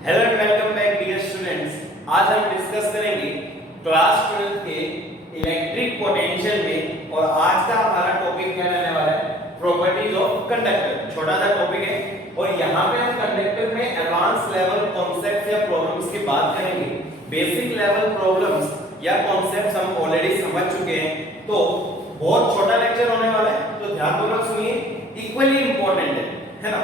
Hello and welcome back dear students. आज हम discuss करेंगे क्लास 12 के इलेक्ट्रिक पोटेंशियल में और आज का हमारा टॉपिक क्या रहने वाला है, प्रॉपर्टीज ऑफ कंडक्टर। छोटा सा टॉपिक है और यहाँ पे हम कंडक्टर में एडवांस लेवल कॉन्सेप्ट्स या प्रॉब्लम्स की बात करेंगे। बेसिक लेवल प्रॉब्लम्स या कॉन्सेप्ट्स हम ऑलरेडी समझ चुके हैं, तो बहुत छोटा लेक्चर होने वाला है, तो ध्यानपूर्वक सुनिए, इक्वली इंपॉर्टेंट है ना।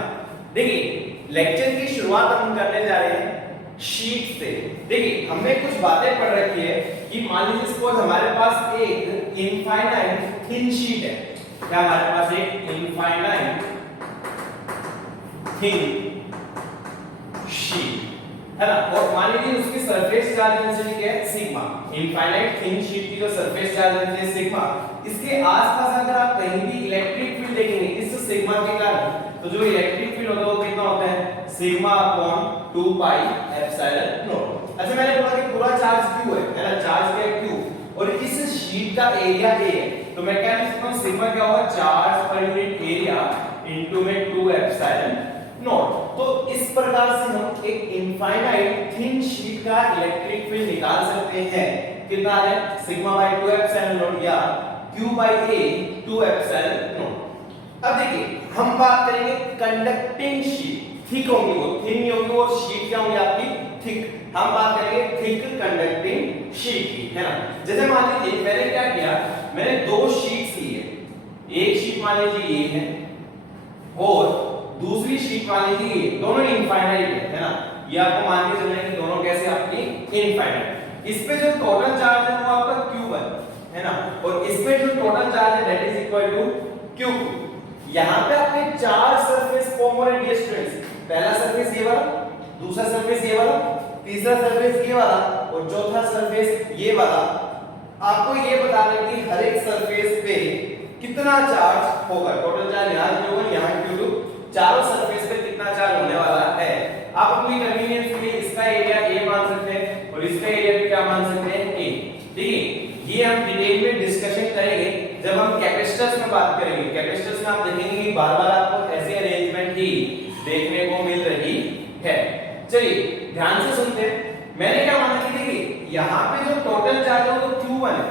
देखिए लेक्चर की शुरुआत हम करने जा रहे हैं शीट से। देखिए हमने कुछ बातें पढ़ रखी है कि मान लीजिए सपोज हमारे पास एक इनफाइनाइट थिन शीट है। क्या हमारे पास एक इनफाइनाइट थिन शीट है ना, और मान लीजिए उसकी सरफेस चार्ज डेंसिटी क्या है, सिग्मा। इनफाइनाइट थिन शीट की जो सरफेस चार्ज डेंसिटी है सिग्मा, इसके आसपास अगर आप कहीं भी इलेक्ट्रिक फील्ड देखेंगे इस सिग्मा के कारण, तो जो इलेक्ट्रिक फील्ड होगा वो कितना होता है, sigma upon 2 pi epsilon not. अच्छा मैंने बोला कि पूरा चार्ज क्यू है ना, चार्ज क्या क्यू, और इस शीट का एरिया ए है, तो मैं क्या लिख सकता हूं, सिग्मा क्या होगा, charge per unit area into में 2 एप्सिलॉन नॉट। तो इस प्रकार से हम एक इनफाइनाइट थिन शीट का इलेक्ट्रिक फील्ड निकाल सकते हैं। कितना है, सिग्मा बाय 2 एप्सिलॉन नॉट या q by a 2 epsilon naught. अब देखिए हम बात करेंगे कंडक्टिंग शीट। थिक होंगी वो, थिन नहीं होंगी वो, शीट क्या होंगी आपकी, थिक। हम बात करेंगे थिक कंडक्टिंग शीट की, है ना। जैसे मान लीजिए मैंने क्या किया, मैंने दो शीट्स ली है। एक शीट मान लीजिए ये है और दूसरी शीट मान लीजिए ये, दोनों इनफाइनाइट है ना। ये आपको मान के चलना है कि दोनों कैसे आपकी इनफाइनाइट। इस पे जो टोटल चार्ज है वो आपका q1 है ना, और इस पे जो टोटल चार्ज है that is equal to q2। यहां पे आपके चार सरफेस फॉर्म हो रहे हैं स्टूडेंट्स। पहला सरफेस ये वाला, दूसरा सरफेस ये वाला, तीसरा सरफेस ये वाला और चौथा सरफेस ये वाला। आपको ये बताना है कि हर एक सरफेस पे कितना चार्ज होगा, टोटल चार्ज यहां जो होगा, यहां q2, चारों सरफेस पे कितना चार्ज होने वाला है। आप अपनी कन्वीनियंस के लिए इसका एरिया a मान सकते हैं और इसका एरिया भी क्या मान सकते हैं, a। ठीक है, ये हम डिटेल में डिस्कशन करेंगे जब हम कैपेसिटर्स में बात करेंगे। कैपेसिटर्स में आप देखेंगे कि बार-बार आपको ऐसी अरेंजमेंट ही देखने को मिल रही है। चलिए ध्यान से सुनते हैं। मैंने क्या माना कि देखिए यहाँ पे जो टोटल चार्ज है वो q1 है,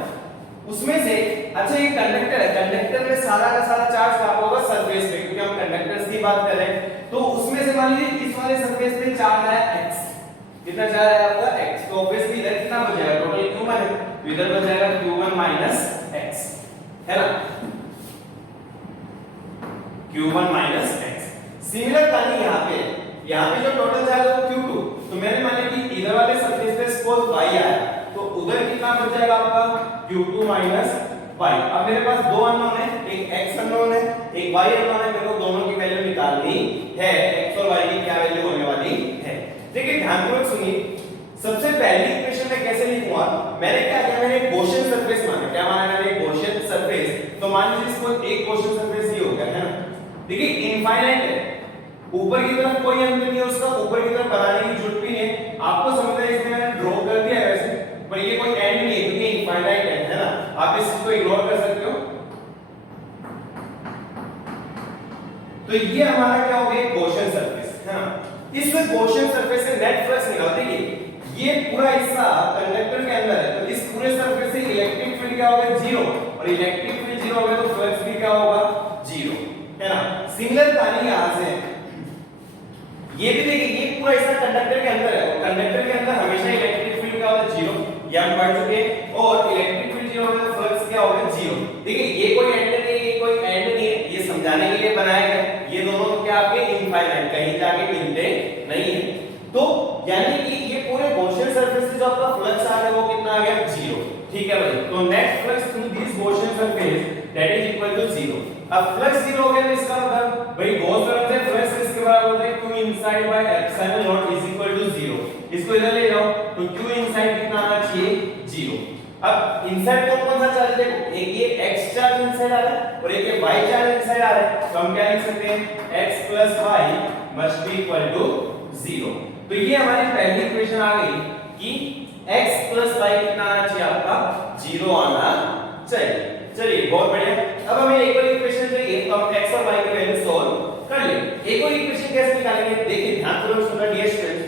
उसमें से अच्छा ये कंडक्टर है, कंडक्टर में सारा का सारा चार्ज कहां होगा, सरफेस पे, क्योंकि हम कंडक्टर्स की बात कर रहे हैं। तो उसमें से मान लीजिए इस वाले सरफेस पे चार्ज है x, कितना चार्ज है आपका x, तो ऑब्वियसली इधर कितना बचेगा, टोटल q1 है, तो इधर बच जाएगा q1 माइनस x, है ना, q1 माइनस x। सिमिलर कहानी यहाँ पे जो टोटल चार्ज है q2, तो मैंने माना कि इधर वाले सरफेस पे सपोज y आया, तो उधर कितना बच जाएगा आपका q2 माइनस y। अब मेरे पास दो अननोन है, एक x अननोन है, एक y अननोन है, मेरे को दोनों की वैल्यू निकालनी है, x और y की क्या वैल्यू होने वाली है। देखिए ध्यानपूर्वक सुनिए। सबसे पहली इक्वेशन में कैसे लिखूंगा, मैंने क्या किया, मैंने एक गॉसियन सरफेस माना। क्या माना मैंने, एक गॉसियन सरफेस। तो मान लीजिए इसको एक गॉसियन सरफेस ये हो गया, है ना। देखिए इनफाइनाइट है, ऊपर की तरफ कोई अंत नहीं है उसका, ऊपर की तरफ बनाने की जरूरत भी नहीं है, आपको समझना है। इसमें मैंने ड्रॉ कर दिया है वैसे, पर ये कोई एंड नहीं है क्योंकि इनफाइनाइट है ना। आप इसको इग्नोर कर सकते हो। तो ये हमारा क्या हो गया, गॉसियन सरफेस, है ना। इस गॉसियन सरफेस से नेट फ्लक्स निकालते हैं। ये पूरा हिस्सा कंडक्टर के अंदर है, तो इस पूरे सरफेस से इलेक्ट्रिक फील्ड क्या होगा, 0, और इलेक्ट्रिक फील्ड 0 होगा तो फ्लक्स भी क्या होगा, 0, है ना। सिमिलर कहानी यहां से ये भी देखिए, ये पूरा हिस्सा कंडक्टर के अंदर है, और कंडक्टर के अंदर हमेशा इलेक्ट्रिक फील्ड क्या होता है, 0, ये हम पढ़ चुके हैं। और इलेक्ट्रिक फील्ड 0 होगा तो फ्लक्स क्या होगा, 0। देखिए ये कोई एंड नहीं है, ये कोई एंड नहीं है, ये समझाने के लिए बनाया गया। ये दोनों तो क्या आपके इनफाइनाइट, कहीं जाके मिलते नहीं है। तो यानी कि ये पूरे गॉसियन सरफेस से जो आपका फ्लक्स आ रहा है वो कितना आ गया, 0। ठीक है भाई, तो net flux through this Gaussian surface that is equal to 0। अब फ्लक्स 0 हो गया तो इसका मतलब भाई गॉस तरफ से फ्लक्स इसके बराबर होता है q inside by epsilon naught is equal to 0। इसको इधर ले जाओ तो q इनसाइड कितना आना चाहिए, 0। अब इनसाइड कौन सा चार्ज है, एक ये x चार्ज इनसाइड आ रहा है और एक ये y चार्ज इनसाइड आ रहा है, तो हम क्या लिख सकते हैं, x plus y must be equal to 0। तो ये हमारी पहली इक्वेशन आ गई कि x plus y कितना आना चाहिए, आपका 0 आना चाहिए। चलिए बहुत बढ़िया। अब हमें एक और इक्वेशन चाहिए, तो हम x और y की वैल्यू सॉल्व कर लेंगे। एक और इक्वेशन कैसे निकालेंगे, देखिए ध्यानपूर्वक सुनना डियर स्टूडेंट्स।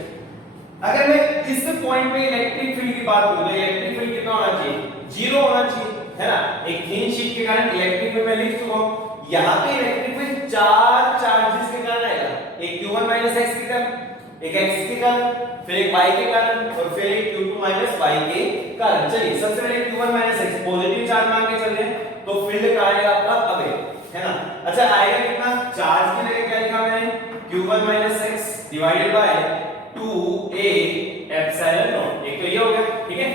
अगर मैं इस पॉइंट पे इलेक्ट्रिक फील्ड की बात करूं तो इलेक्ट्रिक फील्ड कितना होना चाहिए, 0 होना चाहिए, है ना। एक थिन शीट के कारण इलेक्ट्रिक फील्ड मैं लिख चुका हूं। यहां पे इलेक्ट्रिक फील्ड चार चार्जेस के कारण आएगा, एक q1 x के कारण, एक x के कारण, फिर एक y के कारण और फिर एक q2 y के कारण। चलिए सबसे पहले q1 x पॉजिटिव चार्ज मान के चल रहे हैं तो फील्ड का आएगा आपका अवे, है ना। अच्छा आएगा कितना, चार्ज की जगह क्या लिखा मैंने, q1 x divided by 2a epsilon not. एक तो ये हो गया, ठीक है।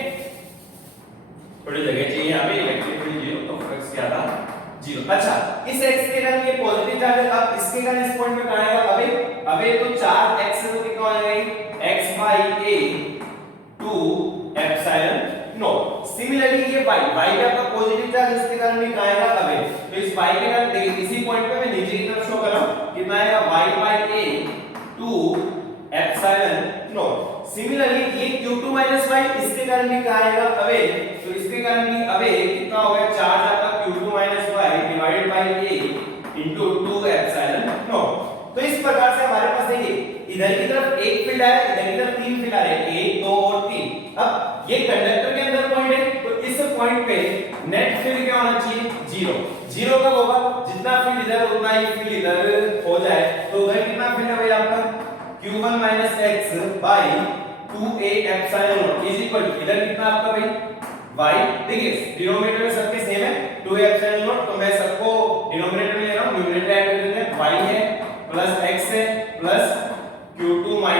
थोड़ी जगह चाहिए यहां पे, इलेक्ट्रिक फील्ड 0 तो फ्लक्स क्या था 0। अच्छा इस x के कारण ये पॉजिटिव चार्ज है, अब इसके कारण इस पॉइंट पे कहां आएगा अबे तो 4x है तो कितना आ जाएगा x by a 2 epsilon not. Similarly ये y का आपका पॉजिटिव चार्ज इसके कारण भी कहां आएगा अबे, तो इस y के कारण देखिए इसी पॉइंट पे मैं नीचे की तरफ शो कर रहा हूं, कितना आएगा y by a 2 epsilon not. Similarly ये q2 y इसके कारण भी कहां आएगा अबे, तो इसके कारण भी अबे कितना हो गया, चार्ज आपका q2 y divided by a into 2 epsilon naught. तो इस प्रकार से हमारे पास देखिए इधर की तरफ एक फील्ड है, इधर की तरफ तीन फील्ड आ रहे हैं, 1 2 और 3। अब ये कंडक्टर के अंदर पॉइंट है तो इस पॉइंट पे नेट फील्ड क्या होना चाहिए, 0। 0 कब होगा, जितना फील्ड इधर उतना ही फील्ड इधर हो जाए। तो उधर कितना फील्ड है भाई आपका q1 x by 2a epsilon naught is equal to इधर कितना आपका भाई y। देखिए डिनोमिनेटर में सबके सेम है 2a एप्सिलॉन नॉट, तो मैं सबको डिनोमिनेटर में ले रहा हूं, न्यूमरेटर ऐड कर देते हैं, y है प्लस x है plus q2 y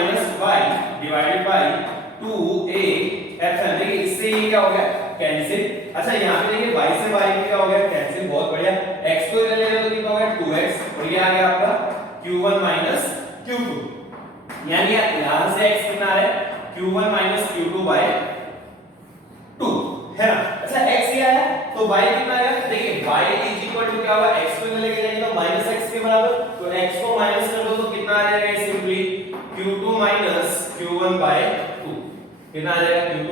divided by 2a epsilon. देखिए इससे ये क्या हो गया कैंसिल। अच्छा यहां पे देखिए y से y क्या हो गया कैंसिल, बहुत बढ़िया। x को इधर ले लो तो कितना हो गया 2x और ये आ गया आपका q1 q2, यानी यहां से x कितना आ रहा है q1 q2 by 2, है ना। अच्छा x क्या है तो y कितना आएगा, देखिए y इज इक्वल टू क्या होगा, x को इधर लेके जाएंगे तो -x के बराबर, तो x को माइनस कर दो तो कितना आ जाएगा सिंपली q2 q1 by 2, कितना आ जाएगा q2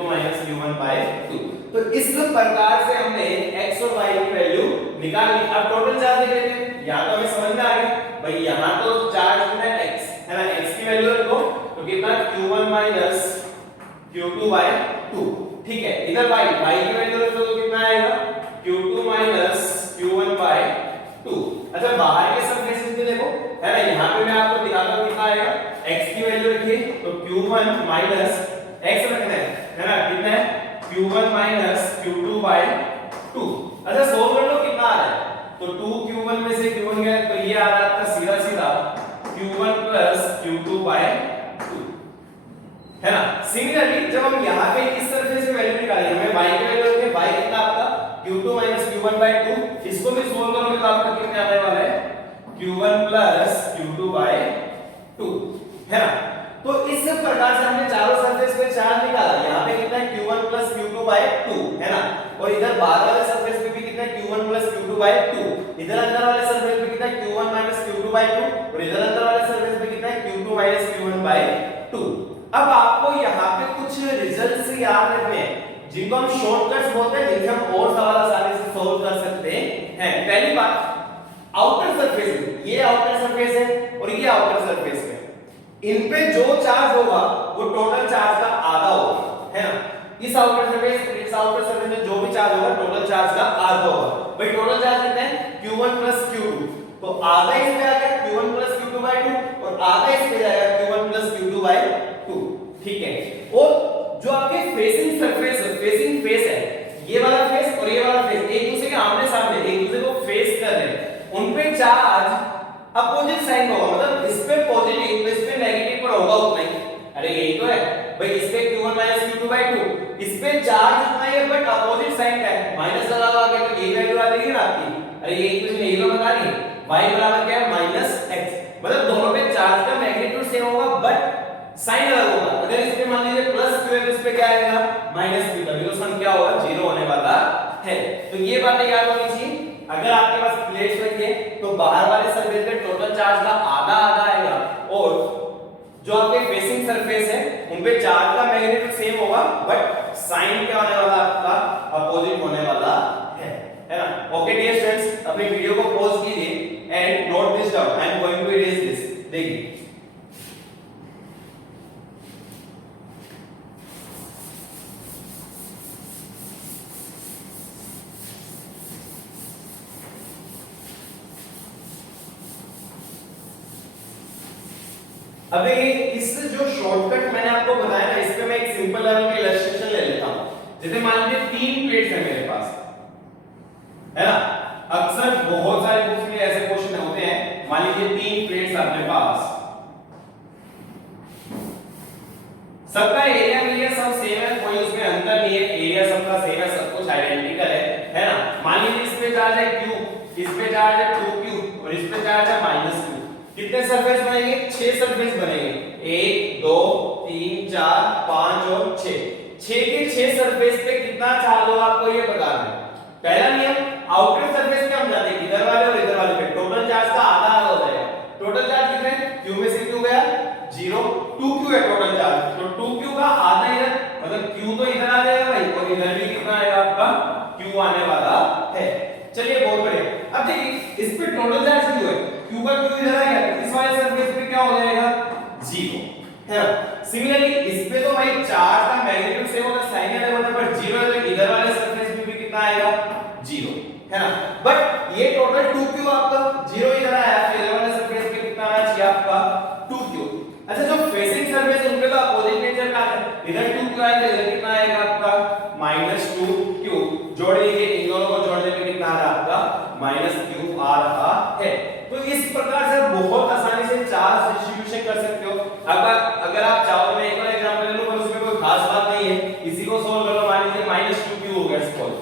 q1 by 2। तो इस प्रकार से हमने x और y की वैल्यू निकाल ली। अब टोटल चार्ज देख लेते हैं, यहां तो हमें समझ में आ गया भाई, यहां तो चार्ज कितना है x, है ना। x की वैल्यू रखो तो कितना q1 q2 by 2, ठीक है। इधर y की वैल्यू रखो तो कितना आएगा q2 q1 by 2। अच्छा बाहर के सरफेस पे देखो, है ना, यहां पे मैं आपको दिखाता हूं कितना आएगा, x की वैल्यू रखिए तो q1 x रखना है ना, कितना है q1 q2 by 2। अच्छा सोल्व कर लो कितना आ रहा है, तो 2q1 में से q1 गया तो ये आ रहा है आपका सीधा सीधा q1 q2 by 2, है ना। सिमिलरली जब हम यहां पे इस सरफेस पे वैल्यू निकालेंगे, हमें y की वैल्यू रखें, y कितना आपका q2 q1 by 2, इसको भी सोल्व करोगे तो आपका कितना आने वाला है q1 q2 by 2, है ना। तो इस प्रकार से हमने चारों सरफेस पे चार्ज निकाला, यहां पे कितना है q1 q2 by 2, है ना। और इधर बाहर वाले सरफेस पे भी कितना है q1 q2 by 2, इधर अंदर वाले सरफेस पे कितना है q1 q2 by 2 और इधर अंदर वाले सरफेस पे कितना है q2 q1 by 2। अब आपको यहाँ पे कुछ रिजल्ट्स याद रखने हैं जिनको हम शॉर्टकट्स बोलते हैं, जिनसे हम और सवाल आसानी से सॉल्व कर सकते हैं। पहली बात आउटर सरफेस, ये आउटर सरफेस है और ये आउटर सरफेस है, इन पे जो चार्ज होगा वो टोटल चार्ज का आधा होगा, है ना। इस आउटर सरफेस में जो भी चार्ज होगा टोटल चार्ज का आधा होगा। भाई टोटल चार्ज कितना है q1 q2, तो आधा इसमें आ गया q1 q2 by 2 और आधा इसमें जाएगा q1 q2 by 2, ठीक है। और जो आपके फेसिंग सरफेस फेसिंग फेस है, ये वाला फेस और ये वाला फेस एक दूसरे के आमने सामने एक दूसरे को फेस कर रहे हैं, उन पे चार्ज अपोजिट साइन होगा, मतलब इस पे पॉजिटिव तो इस पे नेगेटिव पर होगा उतना ही। अरे यही तो है भाई, इस पे q1 q2 by 2, इस पे चार्ज उतना ही है बट अपोजिट साइन क्या है माइनस लगा हुआ है, तो ये वैल्यू आ जाएगी ना आपकी। अरे ये इक्वेशन यही तो बता रही है y बराबर क्या है -x, मतलब दोनों पे चार्ज का मैग्नीट्यूड सेम होगा बट साइन अलग होगा। अगर इस पे मान लीजिए प्लस q है तो इस पे क्या आएगा -q, तभी तो सम क्या होगा 0 होने वाला है। तो ये बातें याद होनी चाहिए। अगर आपके पास प्लेट्स रखी है तो बाहर वाले सरफेस पे टोटल चार्ज का आधा आएगा और जो आपके फेसिंग सरफेस है उन पे चार्ज का मैग्नीट्यूड सेम होगा बट साइन क्या होने वाला आपका अपोजिट होने वाला है ना। ओके डियर स्टूडेंट्स, अपने वीडियो को पॉज कीजिए and note this down, I am going to erase this. देखिए अब देखिए इस जो शॉर्टकट मैंने आपको बताया ना, इस पे मैं एक सिंपल लेवल की इलस्ट्रेशन ले लेता हूं। जैसे मान लीजिए 3 प्लेट्स है मेरे पास, है ना। अक्सर बहुत सारे बुक्स में ऐसे क्वेश्चन होते हैं, मान लीजिए 3 प्लेट्स आपके पास, सबका एरिया सब सेम है, कोई उसमें अंतर नहीं है, एरिया सबका सेम है, सब कुछ आइडेंटिकल है ना। मान लीजिए इस पे चार्ज है q, इस पे चार्ज है 2q और इस पे चार्ज है -q। कितने सरफेस बनेंगे? 6 सरफेस बनेंगे, 1 2 3 4 5 और 6। 6 के 6 सरफेस पे कितना चार्ज होगा आपको ये बताना है। पहला नियम, आउटर सरफेस पे हम जाते हैं, इधर वाले और इधर वाले पे टोटल चार्ज का आधा आधा हो जाएगा। टोटल चार्ज कितने? q में से q गया 0, 2q है टोटल चार्ज, तो 2q का आधा इधर, मतलब q तो इधर आ जाएगा भाई, और इधर भी कितना आएगा आपका q आने वाला है। चलिए बहुत बढ़िया। अब देखिए इस पे टोटल चार्ज q है, q का q इधर आ गया, इस वाले सरफेस पे क्या हो जाएगा? 0, है ना। सिमिलरली इस पे तो भाई चार्ज का मैग्नीट्यूड सेम होगा, साइन अलग होता है, पर 0 है, तो इधर वाले सरफेस पे भी कितना आएगा? 0, है ना। बट ये टोटल 2q आपका 0 इधर आया, तो इधर वाले सरफेस पे कितना आना चाहिए आपका? 2q। अच्छा जो फेसिंग सरफेस है उनके तो अपोजिट नेचर का है, इधर 2q आएगा, इधर कितना आएगा आपका? -2q। जोड़ लीजिए, इन दोनों को जोड़ने पे कितना आ रहा है आपका? -q आ रहा है। तो इस प्रकार से आप बहुत आसानी से चार्ज डिस्ट्रीब्यूशन कर सकते हो। अगर आप चाहो तो मैं एक और एग्जांपल ले लूं, पर उसमें कोई खास बात नहीं है, इसी को सोल्व कर लो। मान लीजिए -2q हो गया सपोज,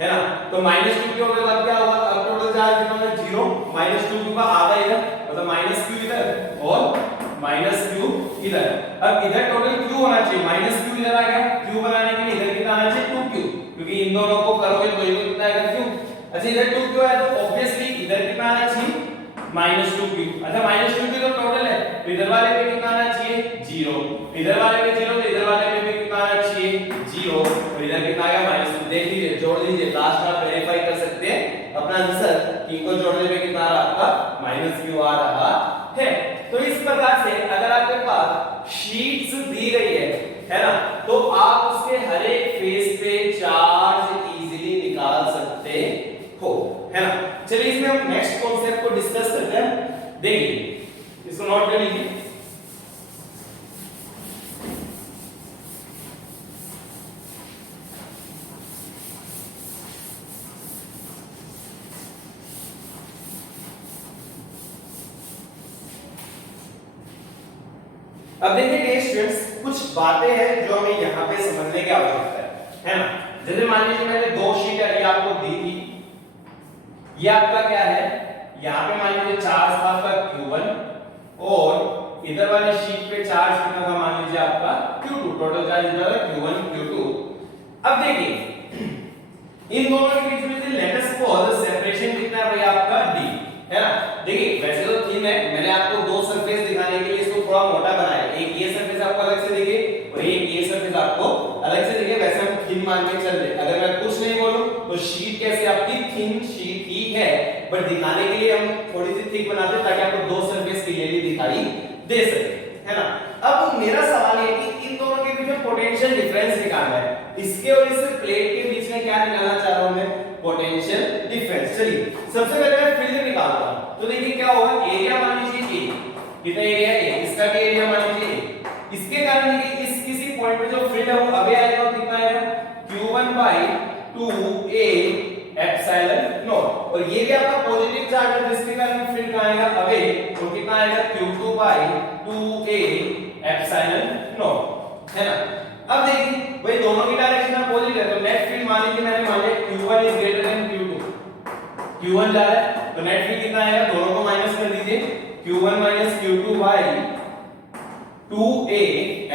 है ना। तो -2q हो गया, अब क्या होगा? अब टोटल चार्ज कितना होगा? 0, -2q का आधा इधर, मतलब -q इधर और -q इधर। अब इधर टोटल q होना चाहिए, -q इधर आ गया, q बनाने के लिए इधर कितना आना चाहिए? 2q, क्योंकि इन दोनों को करोगे तो ये कितना आएगा? q। अच्छा इधर 2q है, तो ऑब्वियसली इधर कितना आना चाहिए? -2q। अच्छा -2q तो टोटल है, तो इधर वाले पे कितना आना चाहिए? 0। इधर वाले पे 0, तो इधर वाले पे भी कितना आना चाहिए? 0, और इधर कितना आ गया? -2। देख लीजिए, जोड़ लीजिए, लास्ट आप वेरीफाई कर सकते हैं अपना आंसर कि इनको जोड़ने पे कितना आ रहा आपका? -q आ रहा है। तो इस प्रकार से अगर आपके पास शीट्स दी गई है ना, तो आप उसके हर एक फेस पे चार्ज इजीली निकाल सकते हो, है ना। चलिए इसमें हम नेक्स्ट कॉन्सेप्ट को डिस्कस करते हैं। देखिए इसको नोट कर लीजिए। अब देखिए स्टूडेंट्स, कुछ बातें हैं जो हमें यहाँ पे समझने की आवश्यकता है ना। जैसे मान लीजिए मैंने 2 शीट ये आपको दी थी, ये आपका क्या है? यहाँ पे मान लीजिए चार्ज था आपका q1 और इधर वाले शीट पे चार्ज कितना था? मान लीजिए आपका q2। टोटल चार्ज इधर है q1 q2। अब देखिए इन दोनों के बीच में लेट अस सपोज सेपरेशन कितना है भाई आपका? d, है ना। देखिए वैसे तो थीम है, मैंने आपको 2 सरफेस दिखाने के लिए इसको थोड़ा मोटा बनाया, एक ये सरफेस आपको अलग से दिखे और एक ये सरफेस आपको अलग से दिखे। वैसे हम थीम मान के चल रहे, अगर मैं कुछ नहीं बोलूं तो शीट कैसे आपकी थीम शीट ही है, बट दिखाने के लिए हम थोड़ी सी थिक बनाते ताकि आपको 2 सरफेस क्लियरली दिखाई दे सके, है ना। अब मेरा सवाल है कि इन दोनों के बीच में पोटेंशियल डिफरेंस निकालना है। इसके और इस प्लेट के बीच में क्या निकालना चाह रहा हूं मैं? Potential difference. चलिए सबसे पहले मैं फील्ड निकालता हूं। तो देखिए क्या होगा? एरिया मान लीजिए ए, कितना एरिया है? इसका भी एरिया मान लीजिए ए। इसके कारण देखिए इस किसी पॉइंट पे जो फील्ड है वो अबे आएगा, और कितना आएगा? q1/2a epsilon naught. और ये भी आपका पॉजिटिव चार्ज है, जिसके कारण फील्ड का आएगा अबे, तो कितना आएगा? q2/2a एप्सिलॉन नॉट, है ना। अब देखिए भाई दोनों की डायरेक्शन अपोजिट है, तो नेट फील्ड मान लीजिए मैंने मान लिया q1 is greater than q2, q1 जा रहा है, तो नेट फील्ड कितना आएगा? दोनों को माइनस कर दीजिए, q1 q2/2a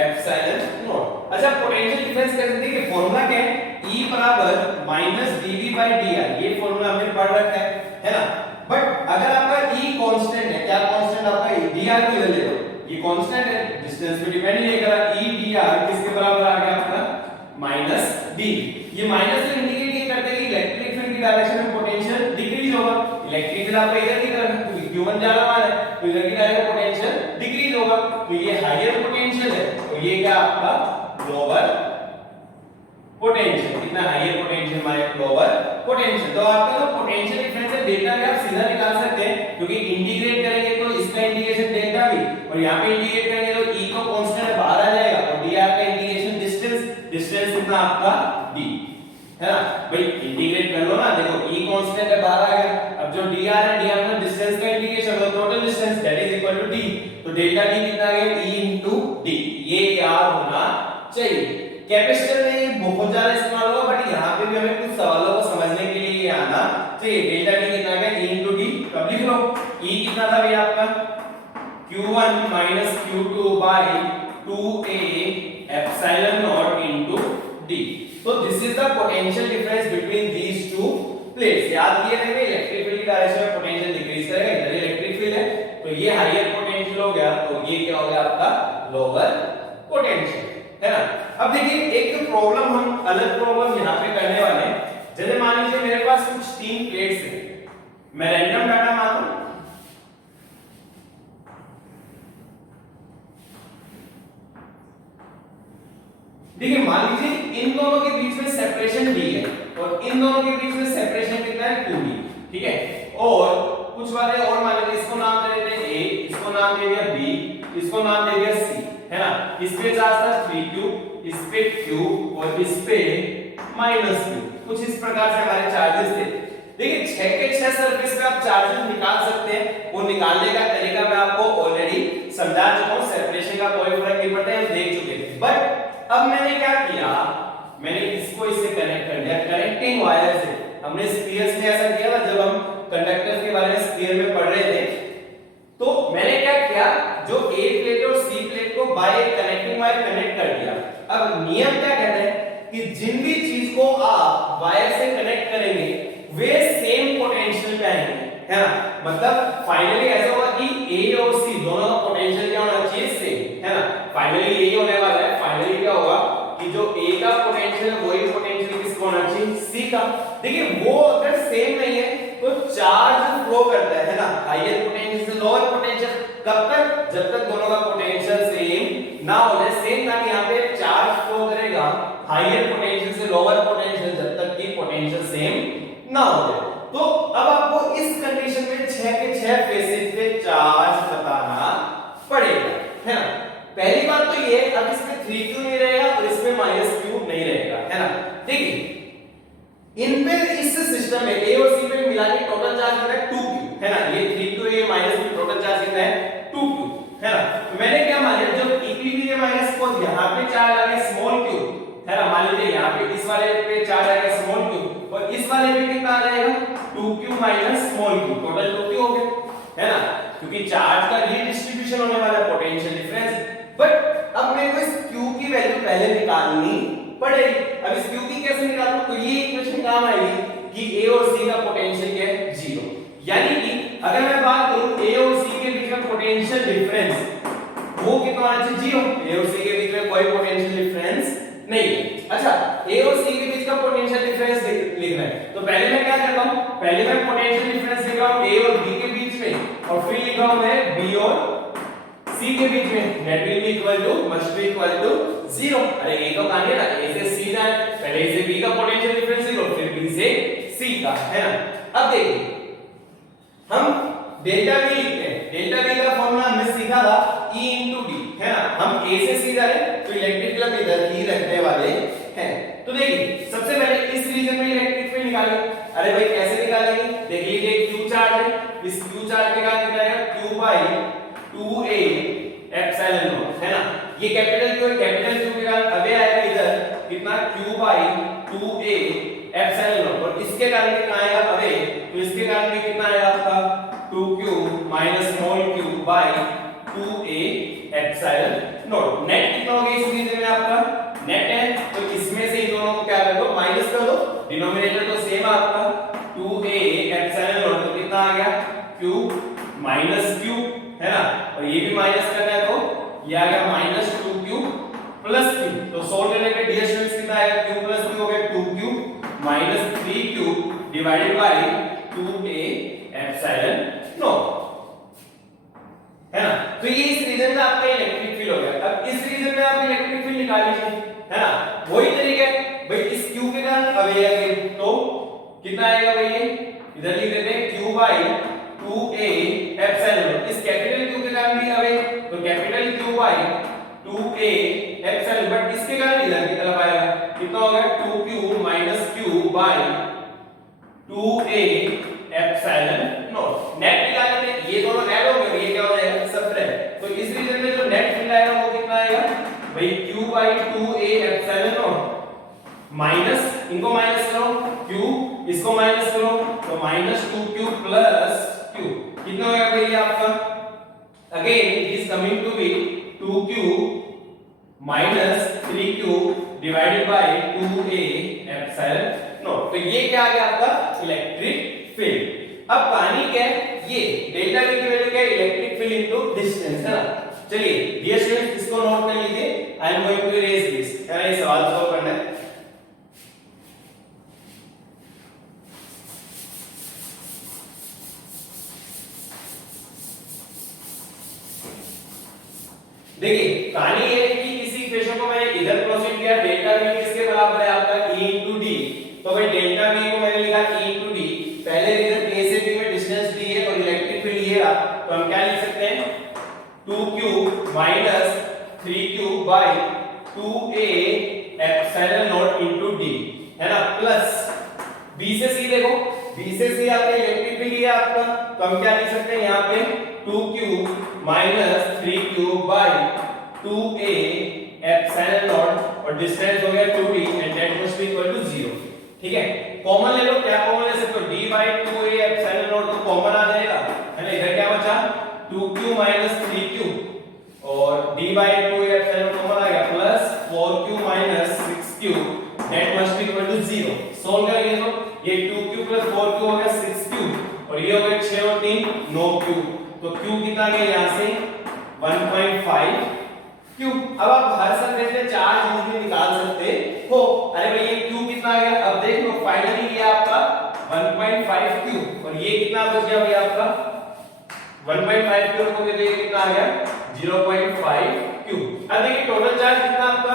एप्सिलॉन नॉट। अच्छा पोटेंशियल डिफरेंस कैसे? देखिए फॉर्मूला क्या है? E बराबर -dv/dr, ये फॉर्मूला हमने पढ़ रखा है ना। बट अगर आपका E कांस्टेंट है, क्या कांस्टेंट आपका E? dr को इधर ले लो, ये कांस्टेंट है, डिस्टेंस पे डिपेंड नहीं करा। E dr किसके बराबर आ गया आपका? -dv। ये माइनस से इंडिकेट ये करते हैं कि इलेक्ट्रिक फील्ड की डायरेक्शन में पोटेंशियल डिक्रीज होगा। इलेक्ट्रिक फील्ड आपका इधर की तरफ, क्योंकि q1 जा रहा है तो इधर की जाएगा पोटेंशियल डिक्रीज होगा, तो ये हायर पोटेंशियल है, तो ये क्या आपका? Lower potential. कितना higher potential my lower potential. तो आपका जो पोटेंशियल डिफरेंस है डेल्टा भी आप सीधा निकाल सकते हैं, क्योंकि इंटीग्रेट करेंगे तो इसका इंटीग्रेशन डेल्टा भी, और यहाँ पे इंटीग्रेट करेंगे तो e को कांस्टेंट है बाहर आ जाएगा, और d आपका इंटीग्रेशन डिस्टेंस कितना आपका d है ना भाई, इंटीग्रेट कर लो ना, देखो e कांस्टेंट है बाहर आ गया, अब जो dr है dr मतलब डिस्टेंस का इंटीग्रेशन तो total distance that is equal to d, तो डेल्टा d कितना आ गया e into d, ये याद होना चाहिए। कैपेसिटर में ये बहुत ज्यादा इस्तेमाल होगा, बट यहाँ पे भी हमें कुछ सवालों को समझने के लिए ये आना चाहिए। डेल्टा d कितना आ गया e into d, अब लिख लो e कितना था भैया आपका q1 minus q2 by 2a epsilon naught into d, so this is the potential difference between these two plates। याद किए थे कि इलेक्ट्रिक फील्ड की डायरेक्शन में पोटेंशियल डिक्रीज करेगा, इधर इलेक्ट्रिक फील्ड है तो ये हाईयर पोटेंशियल हो गया, तो ये क्या हो गया आपका लोअर पोटेंशियल, है ना। अब देखिए एक प्रॉब्लम हम अलग प्रॉब्लम यहाँ पे करने वाले हैं, जैसे मान लीजिए मेरे पास कुछ 3 प्लेट्स हैं, मैं रैंडम डाटा मानूं, देखिए मान लीजिए इन दोनों के बीच में सेपरेशन d है और इन दोनों के बीच में सेपरेशन कितना है 2d, ठीक है, और कुछ वाले और मान लीजिए इसको नाम दे देते हैं a, इसको नाम दे दिया b, इसको नाम दे दिया c, है ना। इस पे चार्ज था 3q, इस पे q और इस पे -q, कुछ इस प्रकार से हमारे चार्जेस थे। देखिए 6 के 6 सरफेस पे आप चार्जेस निकाल सकते हैं, वो निकालने का तरीका मैं आपको ऑलरेडी समझा चुका हूं, सेपरेशन का कोई फर्क नहीं पड़ता है, हम देख चुके थे। बट अब मैंने क्या किया, मैंने इसको इससे कनेक्ट कर दिया कनेक्टिंग वायर से। हमने स्फीयर्स में ऐसा किया था जब हम कंडक्टर्स के बारे में स्फीयर में पढ़ रहे थे, तो मैंने क्या किया, जो ए प्लेट और सी प्लेट को बाय कनेक्टिंग वायर कनेक्ट कर दिया। अब नियम क्या कहता है कि जिन भी चीज को आप वायर से कनेक्ट करेंगे वे सेम पोटेंशियल पे आएंगे, है ना। मतलब फाइनली ऐसा होगा कि ए और सी दोनों का पोटेंशियल क्या होना चाहिए सेम, है ना। फाइनली यही होने वाला है, फाइनली क्या होगा कि जो ए का पोटेंशियल है वही पोटेंशियल किसको होना चाहिए सी का। देखिए वो अगर सेम नहीं है तो चार्ज फ्लो करता है ना, हाईयर पोटेंशियल से लोअर पोटेंशियल, कब तक, जब तक दोनों का पोटेंशियल सेम ना हो जाए। सेम ना कि यहाँ पे चार्ज फ्लो करेगा हाईयर पोटेंशियल से लोअर पोटेंशियल जब तक कि पोटेंशियल सेम ना हो जाए। तो अब आपको इस कंडीशन में 6 के 6 फेसेस पे चार्ज बताना पड़ेगा, है ना। पहली बात तो ये, अब इसमें 3q नहीं रहेगा और इसमें -q नहीं रहेगा, है ना। देखिए इन पे इस सिस्टम में a और c पे मिला के टोटल चार्ज कितना है 2q, है ना। ये 3q है, -q, टोटल चार्ज कितना है 2q, है ना। तो मैंने क्या मान लिया, जब इक्विलिब्रियम माइनस को यहाँ पे चार्ज आ गया स्मॉल q, है ना। मान लीजिए यहाँ पे इस वाले पे चार्ज आ गया स्मॉल q और इस वाले पे कितना आ जाएगा 2q minus small q, total 2q हो गया, है ना, क्योंकि चार्ज का रीडिस्ट्रीब्यूशन होने वाला है, पोटेंशियल डिफरेंस। बट अब मेरे को इस q की वैल्यू पहले निकालनी पड़ेगी। अब इस q की कैसे निकालूं, तो ये इक्वेशन काम आएगी कि a और c का पोटेंशियल क्या है 0, यानी कि अगर मैं बात करूं a और c के बीच में पोटेंशियल डिफरेंस वो कितना आना चाहिए 0, a और c के बीच में कोई पोटेंशियल डिफरेंस नहीं है। अच्छा a और c के बीच का पोटेंशियल डिफरेंस लिखना है, तो पहले मैं क्या करता हूं, पहले मैं पोटेंशियल डिफरेंस लिख रहा हूं a और b के बीच में, और फिर लिख रहा हूं मैं b और c के बीच में, that will be equal to must be equal to 0। अरे a तो कहां है ना, a से c जाए, पहले a से b का पोटेंशियल डिफरेंस 0 फिर b से c का, है ना। अब देखिए हम डेल्टा v लिखते हैं, डेल्टा v का फॉर्मूला हमने सीखा था e into d, है ना। हम a से c जा रहे हैं तो इलेक्ट्रिक फील्ड इधर ही रखने वाले हैं। तो देखिए सबसे पहले इस रीजन में इलेक्ट्रिक फील्ड निकालेंगे। अरे भाई कैसे निकालेंगे, देख लीजिए q चार्ज है, इस q चार्ज के का कितना है q by 2a epsilon not, है ना। ये कैपिटल q है, कैपिटल q के कारण अबे आएगा इधर कितना q by 2a epsilon naught, और इसके कारण कितना आएगा अबे, तो इसके कारण भी कितना आएगा आपका 2q minus small q by 2a epsilon not. Net कितना हो गया इस रीजन में आपका, नेट है तो इसमें से इन दोनों को क्या कर दो माइनस कर दो, डिनोमिनेटर तो सेम है आपका 2a एप्सिलॉन नॉट, तो कितना आ गया q minus q, है ना, और ये भी माइनस करना है तो ये आ गया माइनस 2q प्लस q, तो सोल्व करने पे डियर स्टूडेंट्स कितना आएगा q प्लस q हो गया 2q minus 3q divided by 2a epsilon not, है ना। तो ये इस रीजन में आपका इलेक्ट्रिक फील्ड हो गया। अब इस रीजन में आप इलेक्ट्रिक फील्ड निकाल लीजिए, है ना। वही तरीका है भाई, इस q के कारण अवे आगे तो कितना आएगा भाई, ये इधर लिख देते हैं q by 2a एप्सिलॉन, इस कैपिटल q के कारण भी away by 2a epsilon, but इसके कारण इधर की तरफ आएगा, कितना हो गया 2q minus q by 2a epsilon not. Net निकालने में ये दोनों ऐड हो गए, ये क्या हो जाएगा सबट्रैक्ट। तो इस रीजन में जो नेट फील्ड आएगा वो कितना आएगा भाई q by 2a epsilon not minus, इनको माइनस करो q, इसको माइनस करो तो माइनस 2q प्लस q, कितना हो गया भाई आपका, again it is coming to be 2q minus 3q divided by 2a epsilon naught. तो ये क्या आ गया आपका इलेक्ट्रिक फील्ड। अब कहानी क्या है, ये डेल्टा v की वैल्यू क्या है, इलेक्ट्रिक फील्ड इनटू डिस्टेंस है ना। चलिए डियर स्टूडेंट्स इसको नोट कर लीजिए, I am going to erase this, है ना, ये सवाल सॉल्व करना है। देखिए कहानी ये है कि किसी इक्वेशन को मैंने इधर प्रोसीड किया, डेल्टा v किसके बराबर है आपका e into d, तो भाई डेल्टा v को मैंने लिखा e into d, पहले रीजन a से b में डिस्टेंस d है और इलेक्ट्रिक फील्ड ये रहा, तो हम क्या लिख सकते हैं 2q minus 3q by 2a epsilon not into d, है ना, प्लस b से c, देखो b से c आपका इलेक्ट्रिक फील्ड ये आपका, तो हम क्या लिख सकते हैं यहाँ पे 2q minus 3q by 2a epsilon naught और डिस्टेंस हो गया 2d and that must be equal to 0। ठीक है, कॉमन ले लो, क्या कॉमन ले सकते हो, d by 2a epsilon naught तो कॉमन आ जाएगा, है ना, इधर क्या बचा 2q माइनस 3q और d by 2a epsilon common आ गया plus 4q minus 6q that must be equal to 0। Solve करेंगे तो ये 2q प्लस 4q हो गया 6q और ये हो गया 6 और 3 9q, तो q कितना गया यहां से 1.5 q। अब आप हर सरफेस पे चार्ज यूजली निकाल सकते हो, अरे भाई ये q कितना आ गया, अब देख लो फाइनली ये आपका 1.5 q और ये कितना बच गया भाई आपका 1.5 q को ये कितना आ गया 0.5 q। अब देखिए टोटल चार्ज कितना आपका,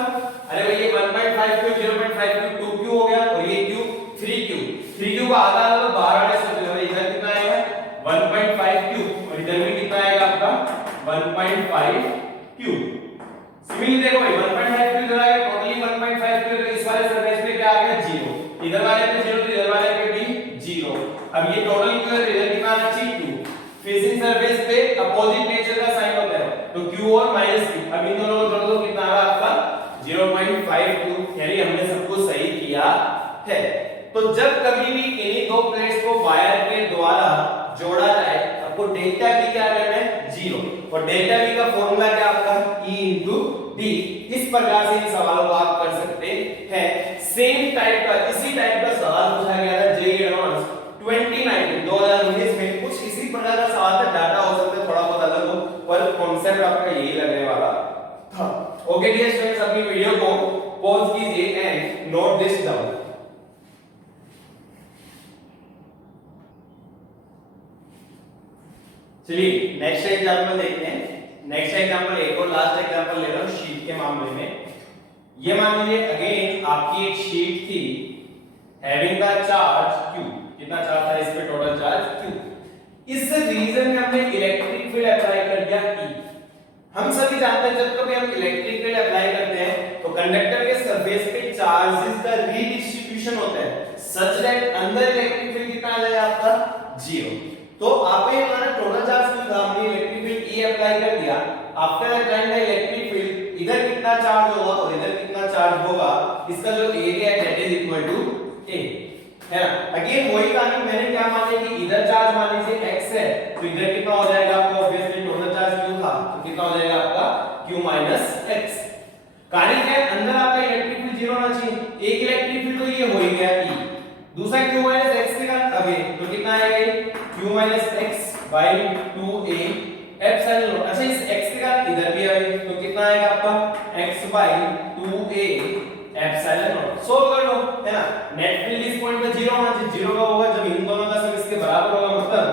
अरे भाई ये 1.5 q 0.5 q 2q हो गया और ये q 3q का आधा तो बाहर आने से तो इधर कितना आएगा 1.5 q और इधर भी कितना आएगा आपका 1.5 q। सिमिलरली देखो भाई 1.5 q इधर आएगा, टोटली 1.5 q, तो इस वाले सरफेस पे क्या आ गया 0, इधर वाले पे 0 तो इधर वाले पे भी 0। अब ये टोटल q है, इधर कितना आना चाहिए 2, फेसिंग सरफेस पे अपोजिट नेचर का साइन होता है तो q और माइनस q, अब इन दोनों को जोड़ दो कितना आ रहा आपका 0.5 q, यानी हमने सब कुछ सही किया है। तो जब कभी भी इन्हीं दो प्लेट्स को वायर के द्वारा जोड़ा जाए आपको डेल्टा v क्या करना है 0 और डेल्टा v का फॉर्मूला क्या आपका e into d। इस प्रकार से इन सवालों को आप कर सकते हैं। सेम टाइप का इसी टाइप का सवाल पूछा गया था जेईई एडवांस 2019 में, कुछ इसी प्रकार का सवाल था, डाटा हो सकता है थोड़ा बहुत अलग हो पर कॉन्सेप्ट आपका यही लगने वाला था। ओके डियर स्टूडेंट्स, अपनी वीडियो को पॉज कीजिए एंड नोट दिस डाउन। चलिए नेक्स्ट एग्जांपल देखते हैं। नेक्स्ट एग्जांपल एक और लास्ट एग्जांपल ले रहा हूं शीट के मामले में। ये मान लीजिए अगेन आपकी एक शीट थी हैविंग द चार्ज q, कितना चार्ज था इस पे टोटल चार्ज q। इस रीजन में हमने इलेक्ट्रिक फील्ड अप्लाई कर दिया E। हम सभी जानते हैं जब कभी हम इलेक्ट्रिक फील्ड अप्लाई करते हैं तो कंडक्टर के सरफेस पे चार्जेस का रीडिस्ट्रीब्यूशन होता है सच दैट अंदर इलेक्ट्रिक फील्ड कितना आ जाएगा आपका 0। तो आपने हमारा टोटल चार्ज क्यों था, हमने इलेक्ट्रिक फील्ड E अप्लाई कर दिया। After applying the electric field इधर कितना चार्ज होगा और इधर कितना चार्ज होगा, इसका जो एरिया है that is equal to A, है ना। अगेन वही कहानी, मैंने क्या माना कि इधर चार्ज मान लीजिए x है तो इधर कितना हो जाएगा आपको, ऑब्वियसली टोटल चार्ज q था तो कितना हो जाएगा आपका q माइनस x। कहानी क्या है, अंदर आपका इलेक्ट्रिक फील्ड 0 होना चाहिए। एक इलेक्ट्रिक फील्ड तो ये हो ही गया E, दूसरा q माइनस x के कारण अभी तो कितना आएगा ये q minus x by 2a epsilon not. अच्छा इस x के कारण इधर भी आएगा तो कितना आएगा आपका x by 2a epsilon not. Solve कर लो, है ना। नेट फील्ड इस पॉइंट पे 0 होना चाहिए, 0 का होगा जब इन दोनों का सम इसके बराबर होगा, मतलब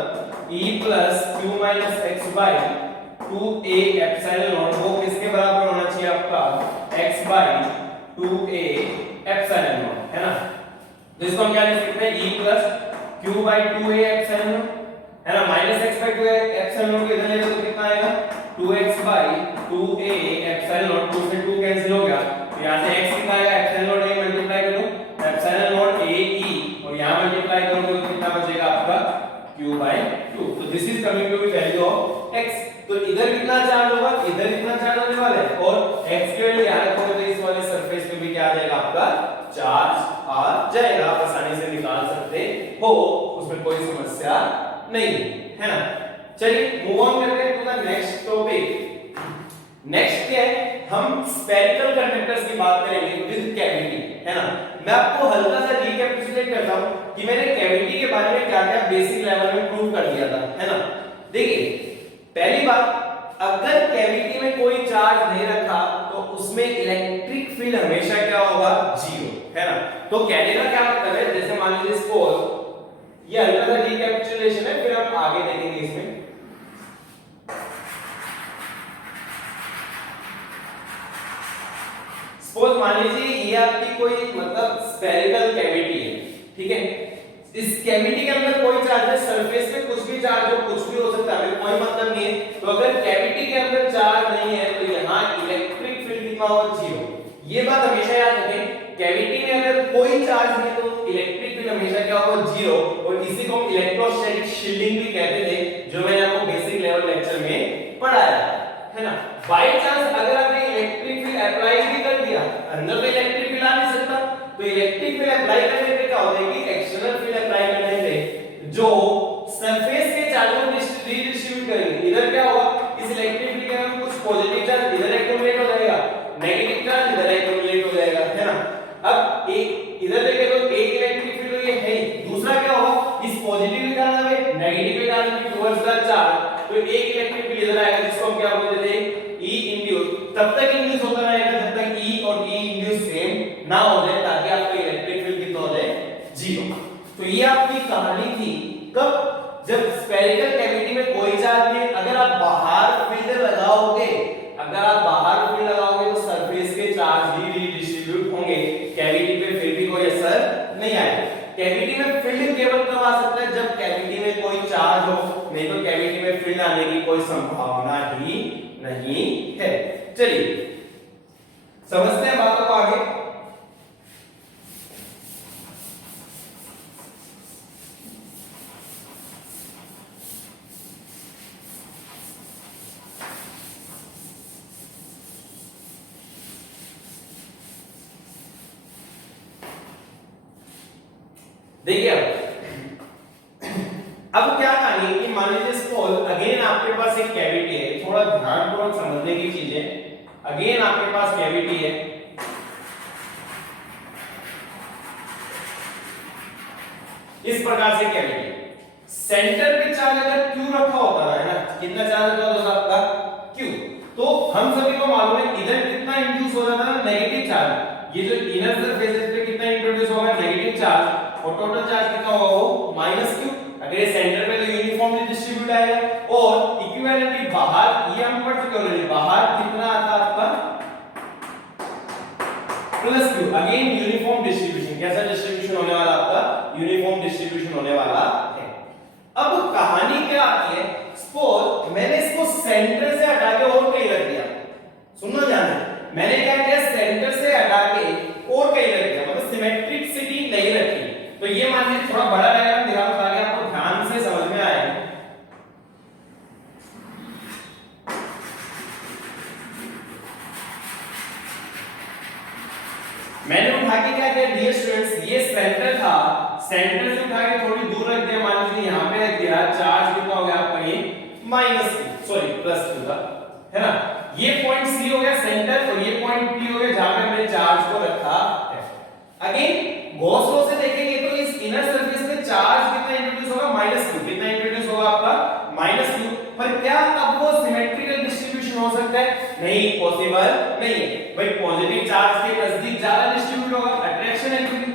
e plus q minus x by 2a epsilon not वो किसके बराबर होना चाहिए आपका x by 2a epsilon not, है ना। तो इसको हम क्या लिख सकते हैं e plus q by 2a epsilon not, है ना, minus x by 2a epsilon not को इधर ले लो तो कितना आएगा 2x by 2a epsilon not, 2 से 2 कैंसिल हो गया, तो यहां से x कितना आएगा, एप्सिलॉन नॉट a मल्टीप्लाई करो एप्सिलॉन नॉट a e, और यहां मल्टीप्लाई करोगे तो कितना बचेगा आपका q/2। तो this is coming to be value of x। तो इधर कितना चार्ज होगा, इधर कितना चार्ज होने वाला है, और x के लिए याद रखोगे तो इस वाले सरफेस पे भी क्या आ जाएगा आपका चार्ज आ जाएगा, आप आसानी से निकाल सकते हो, उसमें कोई समस्या नहीं है ना। चलिए मूव ऑन करते हैं to the next topic. Next क्या है, हम स्फेरिकल कंडक्टर्स की बात करेंगे विद कैविटी, है ना। मैं आपको हल्का सा रिकैपिचुलेट करता हूं कि मैंने कैविटी के बारे में क्या-क्या बेसिक लेवल में प्रूव कर दिया था, है ना। देखिए पहली बात, अगर कैविटी में कोई चार्ज नहीं रखा तो उसमें इलेक्ट्रिक फील्ड हमेशा क्या होगा, जीरो, है ना। तो कहने का क्या मतलब है, जैसे मान लीजिए सपोज ये हल्का सा रिकैपिचुलेशन है, फिर हम आगे देखेंगे इसमें। सपोज मान लीजिए ये आपकी कोई मतलब स्फेरिकल कैविटी है, ठीक है। इस कैविटी के अंदर कोई चार्ज है, सरफेस पे कुछ भी चार्ज हो, कुछ भी हो सकता है, कोई मतलब नहीं है। तो अगर कैविटी के अंदर चार्ज नहीं है तो यहाँ इलेक्ट्रिक फील्ड कितना होगा, जीरो। ये बात हमेशा याद रखें, कैविटी में अगर कोई चार्ज नहीं तो इलेक्ट्रिक फील्ड हमेशा क्या होगा, जीरो। और इसी को हम इलेक्ट्रोस्टैटिक शील्डिंग भी कहते थे, जो मैंने आपको बेसिक लेवल लेक्चर में पढ़ाया है ना। बाय चांस अगर आपने इलेक्ट्रिक फील्ड अप्लाई भी कर दिया, अंदर तो इलेक्ट्रिक फील्ड आ नहीं सकता, तो इलेक्ट्रिक फील्ड अप्लाई करने पे क्या होता है कि एक्सटर्नल फील्ड अप्लाई करने से जो सरफेस के चार्ज को रीडिस्ट्रीब्यूट करेंगे, इधर क्या होगा, इस इलेक्ट्रिक फील्ड के अंदर कुछ पॉजिटिव चार्ज इधर एक्यूमुलेट हो जाएगा, नेगेटिव चार्ज इधर एक्यूमुलेट हो जाएगा, है ना। अब एक इधर देखें तो एक इलेक्ट्रिक फील्ड तो ये है ही, दूसरा क्या होगा, इस पॉजिटिव चार्ज में negative charge towards the charge, तो एक इलेक्ट्रिक फील्ड इधर आएगा, जिसको हम क्या बोलते थे, ई इंड्यूस। तब तक इंड्यूस होता रहेगा जब तक ई और ई इंड्यूस सेम ना हो जाए, ताकि आपका इलेक्ट्रिक फील्ड कितना हो जाए, जीरो। तो ये आपकी कहानी थी कब, जब स्फेरिकल कैविटी में कोई चार्ज नहीं, अगर आप बाहर फील्ड लगाओगे, अगर आप बाहर फील्ड लगाओगे तो सरफेस के चार्ज ही रीडिस्ट्रीब्यूट होंगे, कैविटी पे फिर भी कोई असर नहीं आएगा। कैविटी में फील्ड केवल तब आ सकता है जब कैविटी में कोई चार्ज हो, नहीं तो कैविटी में फील्ड आने की कोई संभावना ही नहीं है। चलिए समझते हैं बातों को आगे। देखिए अब क्या कहानी है कि मान लीजिए सपोज अगेन आपके पास एक कैविटी है, थोड़ा ध्यानपूर्वक समझने की चीज है। अगेन आपके पास कैविटी है, इस प्रकार से कैविटी, सेंटर पे चार्ज अगर Q रखा होता है ना, कितना चार्ज होता है आपका Q, तो हम सभी को मालूम है इधर कितना इंड्यूस हो रहा था, नेगेटिव चार्ज। ये जो इनर सरफेस पे कितना इंट्रोड्यूस होगा, नेगेटिव चार्ज, और टोटल चार्ज कितना होगा वो -Q। अगर ये सेंटर पे तो यूनिफॉर्मली डिस्ट्रीब्यूट आएगा, और इक्विवेलेंटली बाहर ये हम पढ़ चुके हैं, बाहर कितना आता आपका +Q। अगेन यूनिफॉर्म डिस्ट्रीब्यूशन, कैसा डिस्ट्रीब्यूशन होने वाला आपका, यूनिफॉर्म डिस्ट्रीब्यूशन होने वाला है। अब कहानी क्या आती है, सपोज मैंने इसको सेंटर से हटा के और कहीं रख दिया, सुनना ध्यान से, मैंने क्या किया, सेंटर से हटा के और कहीं रख दिया, मतलब सिमेट्रिसिटी नहीं रखी। तो ये मान लीजिए थोड़ा बड़ा डायग्राम दिखा दूं ताकि आपको ध्यान से समझ में आए। मैंने उठा के क्या किया डियर स्टूडेंट्स, ये सेंटर था, सेंटर से उठा के थोड़ी दूर रख दिया, मान लीजिए यहां पे रख दिया, चार्ज कितना हो गया आपका ये +Q था, है ना। ये पॉइंट C हो गया सेंटर, और ये पॉइंट P हो गया जहां पे मैंने चार्ज को रखा है। अगेन गॉस लॉ से देखेंगे तो इस इनर सरफेस पे चार्ज कितना इंट्रोड्यूस होगा, -Q, कितना इंट्रोड्यूस होगा आपका -Q। पर क्या अब वो सिमेट्रिकल डिस्ट्रीब्यूशन हो सकता है, नहीं, पॉसिबल नहीं है भाई। पॉजिटिव चार्ज के नजदीक ज्यादा डिस्ट्रीब्यूट होगा, अट्रैक्शन एक्टिविटी,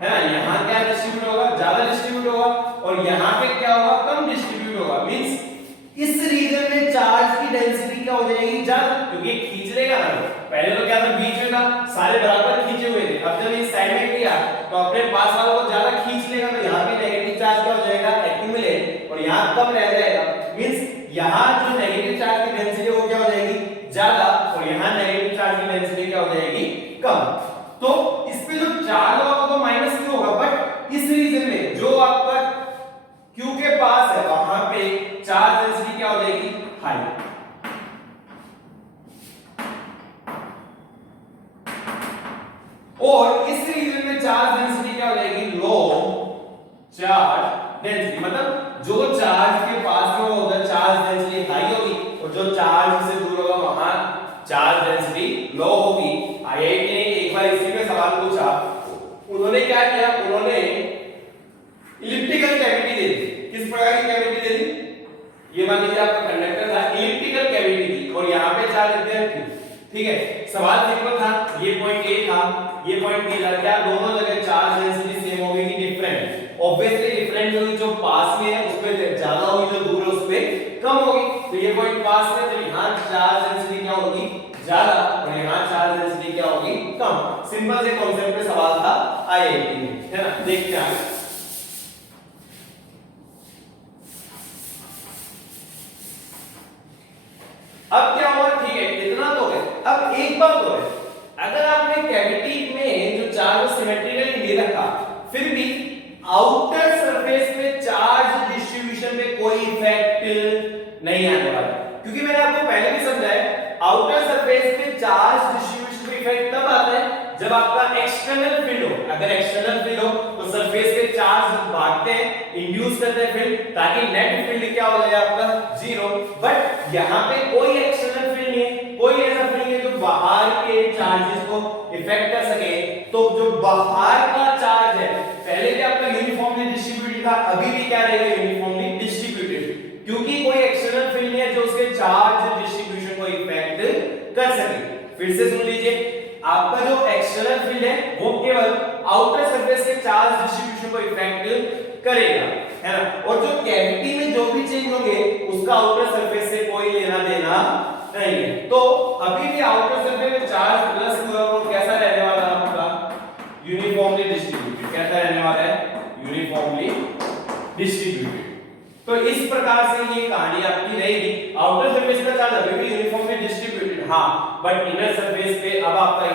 है ना। यहां क्या डिस्ट्रीब्यूट होगा, ज्यादा डिस्ट्रीब्यूट होगा, और यहां पे क्या होगा, कम डिस्ट्रीब्यूट होगा। मींस इस रीजन में चार्ज की डेंसिटी क्या हो जाएगी, ज्यादा, क्योंकि खींच लेगा ना। पहले तो क्या था, बीच में था, सारे बराबर खींचे हुए थे, अब जब इस साइड में किया तो अपने पास वालों को ज्यादा खींच लेगा, तो यहाँ पे नेगेटिव चार्ज क्या हो जाएगा, एक्यूमुलेट, और यहाँ कम रह जाएगा। मींस यहाँ जो नेगेटिव चार्ज की डेंसिटी वो क्या हो जाएगी, ज्यादा इस रीजन में चार्ज डेंसिटी क्या हो जाएगी, लो चार्ज डेंसिटी, मतलब जो चार्ज के पास में होगा चार्ज डेंसिटी हाई होगी और जो चार्ज से दूर होगा वहां चार्ज डेंसिटी लो होगी। आईआईटी ने एक बार इसी पे सवाल पूछा, उन्होंने क्या किया, उन्होंने इलिप्टिकल कैविटी दे दी। किस प्रकार की कैविटी दे दी, ये मान लीजिए आपका कंडक्टर था, इलिप्टिकल कैविटी दी और यहाँ पे चार्ज देते हैं, ठीक है। सवाल सिंपल था, ये पॉइंट ए था, ये पॉइंट बी था, क्या दोनों जगह चार्ज डेंसिटी सेम होगी कि डिफरेंट? ऑब्वियसली डिफरेंट होगी, जो पास में है उस पे ज्यादा होगी, जो दूर है उस पे कम होगी। तो ये पॉइंट पास में, तो यहाँ चार्ज डेंसिटी क्या होगी, ज्यादा, और यहाँ चार्ज डेंसिटी क्या होगी, कम। सिंपल से कॉन्सेप्ट पे सवाल था आईआईटी में, है ना। देखते हैं अब क्या हुआ, ठीक है, इतना तो है। अब एक बात तो है, अगर आपने कैविटी में जो चार्ज सिमेट्रिकली दे रखा, फिर भी आउटर सरफेस पे चार्ज डिस्ट्रीब्यूशन पे कोई इफेक्ट नहीं आने वाला, क्योंकि मैंने आपको पहले भी समझाया, आउटर सरफेस पे चार्ज डिस्ट्रीब्यूशन पे इफेक्ट तब आता है जब आपका एक्सटर्नल फील्ड हो। अगर एक्सटर्नल फील्ड हो तो सरफेस पे चार्ज भागते हैं, इंड्यूस करते हैं फील्ड, ताकि नेट फील्ड क्या हो जाए आपका, जीरो। बट यहाँ पे कोई एक्सटर्नल फील्ड नहीं है, कोई ऐसा फील्ड नहीं जो बाहर के चार्जेस को इफेक्ट कर सके। तो जो बाहर का चार्ज है, पहले भी आपका यूनिफॉर्मली डिस्ट्रीब्यूटेड था, अभी भी क्या रहेगा, यूनिफॉर्मली डिस्ट्रीब्यूटेड, क्योंकि कोई एक्सटर्नल फील्ड नहीं है जो उसके चार्ज डिस्ट्रीब्यूशन को इफेक्ट कर सके। फिर से सुन लीजिए, आपका जो एक्सटर्नल फील्ड है वो केवल आउटर सरफेस के चार्ज डिस्ट्रीब्यूशन को इफेक्ट करेगा, है ना। और जो कैविटी में जो भी चेंज होंगे उसका आउटर सरफेस से कोई लेना देना नहीं है। तो अभी भी आउटर सरफेस में चार्ज प्लस q कैसा रहने वाला है आपका, यूनिफॉर्मली डिस्ट्रीब्यूटेड। कैसा रहने वाला है, यूनिफॉर्मली डिस्ट्रीब्यूटेड। तो इस प्रकार से ये कहानी आपकी रहेगी। आउटर सरफेस का चार्ज अभी भी यूनिफॉर्मली डिस्ट्रीब्यूटेड, हाँ, बट इनर सरफेस पे अब आपका